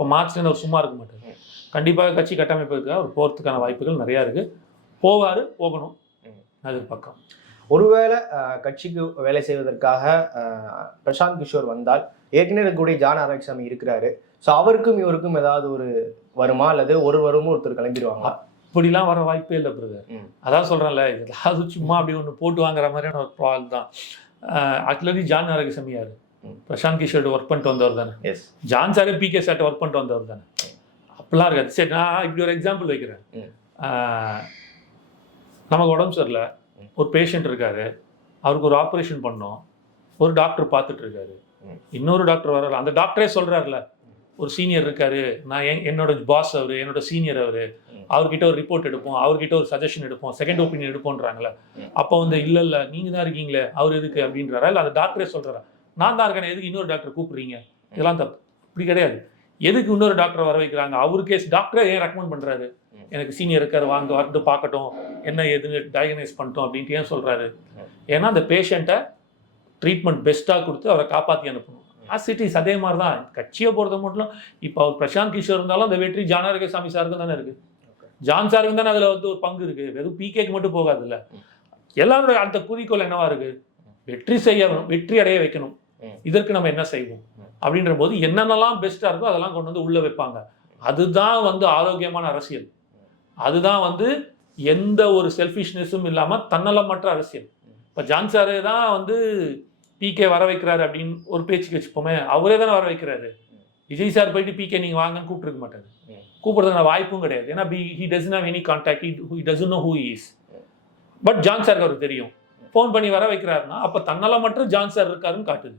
அப்போ மார்ச்லேருந்து அவர் சும்மா இருக்க மாட்டார். கண்டிப்பாக கட்சி கட்டமைப்பதற்காக அவர் போகிறதுக்கான வாய்ப்புகள் நிறையா இருக்குது. போகணும், அது பக்கம். ஒருவேளை கட்சிக்கு வேலை செய்வதற்காக பிரசாந்த் கிஷோர் வந்தால் ஏற்கனவே இருக்கக்கூடிய ஜான் ஆரோக்கியசாமி இருக்கிறாரு. ஸோ அவருக்கும் இவருக்கும் ஏதாவது ஒரு வருமா அல்லது ஒருவரும் ஒருத்தர் கிளம்பிடுவாங்க? அப்படிலாம் வர வாய்ப்பே இல்லை பிரதர். அதான் சொல்கிறேன்ல, ஏதாவது சும்மா அப்படி ஒன்று போட்டு வாங்குற மாதிரியான ஒரு ப்ராப்ளம் தான். ஆக்சுவலி ஜான் ஆரோக்கியசாமி யார்? பிரசாந்த் கிஷோர் ஒர்க் பண்ணிட்டு வந்தவர் தானே. ஜான் சார் பிகே சார்ட்ட ஒர்க் பண்ணிட்டு வந்தவர் தானே. அப்படிலாம் இருக்காது. சரி, நான் இப்படி ஒரு எக்ஸாம்பிள் வைக்கிறேன். நமக்கு உடம்பு சரியில்லை, ஒரு பேஷண்ட் இருக்காரு, அவருக்கு ஒரு ஆப்ரேஷன் பண்ணோம், ஒரு டாக்டர் பார்த்துட்டு இருக்காரு, இன்னொரு டாக்டர் வர்றாரு. அந்த டாக்டரே சொல்கிறாருல, ஒரு சீனியர் இருக்காரு, நான் என்னோட பாஸ் அவர், என்னோட சீனியர் அவர், அவர்கிட்ட ஒரு ரிப்போர்ட் எடுப்போம், அவர்கிட்ட ஒரு சஜஷன் எடுப்போம், செகண்ட் ஒப்பீனியன் எடுப்போன்றாங்களே. அப்போ வந்து இல்லை நீங்கள் தான் இருக்கீங்களே, அவர் எதுக்கு அப்படின்றாரா? இல்லை அந்த டாக்டரே சொல்கிறாரா, நான் தான் இருக்கேன், எதுக்கு இன்னொரு டாக்டர் கூப்பிட்றீங்க? இதெல்லாம் தப்பு. இப்படி கிடையாது. எதுக்கு இன்னொரு டாக்டரை வர வைக்கிறாங்க? அவருக்கே டாக்டரை ஏன் ரெக்கமெண்ட் பண்ணுறாரு? எனக்கு சீனியர் இருக்காரு, வந்து பார்க்கட்டும், என்ன எதுன்னு டயக்னைஸ் பண்ணிட்டோம் அப்படின்ட்டு ஏன் சொல்கிறாரு? ஏன்னா அந்த பேஷண்ட்டை ட்ரீட்மெண்ட் பெஸ்ட்டாக கொடுத்து அவரை காப்பாற்றி அனுப்பணும். ஆசிட்டிஸ் அதே மாதிரி தான் கட்சியை பொறுத்த மட்டும். இப்போ அவர் பிரசாந்த் கிஷோர் இருந்தாலும் அந்த வெற்றி ஜான் ஆரோக்கியசாமி சாருக்கு தானே இருக்குது. ஜான் சாருக்கு தானே அதில் வந்து ஒரு பங்கு இருக்குது. வெறும் பிகேக்கு மட்டும் போகாது இல்லை. எல்லாரோட அந்த குறிக்கோள் என்னவா இருக்குது? வெற்றி அடைய வைக்கணும். இதற்கு நம்ம என்ன செய்வோம் அப்படின்ற போது என்னென்னலாம் பெஸ்ட்டாக இருக்கோ அதெல்லாம் கொண்டு வந்து உள்ளே வைப்பாங்க. அதுதான் வந்து ஆரோக்கியமான அரசியல். அதுதான் வந்து எந்த ஒரு செல்ஃபிஷ்னஸும் இல்லாமல் தன்னலமற்ற அரசியல். இப்போ ஜான் சாரே தான் வந்து பிகே வர வைக்கிறாரு அப்படின்னு ஒரு பேச்சுக்கு வச்சுப்போமே, அவரே தானே வர வைக்கிறாரு. விஜய் சார் போயிட்டு பிகே நீங்கள் வாங்கன்னு கூப்பிட்டுருக்க மாட்டாரு. கூப்பிட்றதுக்கான வாய்ப்பும் கிடையாது. ஏன்னா he doesn't have any contact, he doesn't know who he is. But John சாருக்கு அவருக்கு தெரியும். ஃபோன் பண்ணி வர வைக்கிறாருன்னா அப்போ தன்னலமற்ற ஜான் சார் இருக்காருன்னு காட்டுது.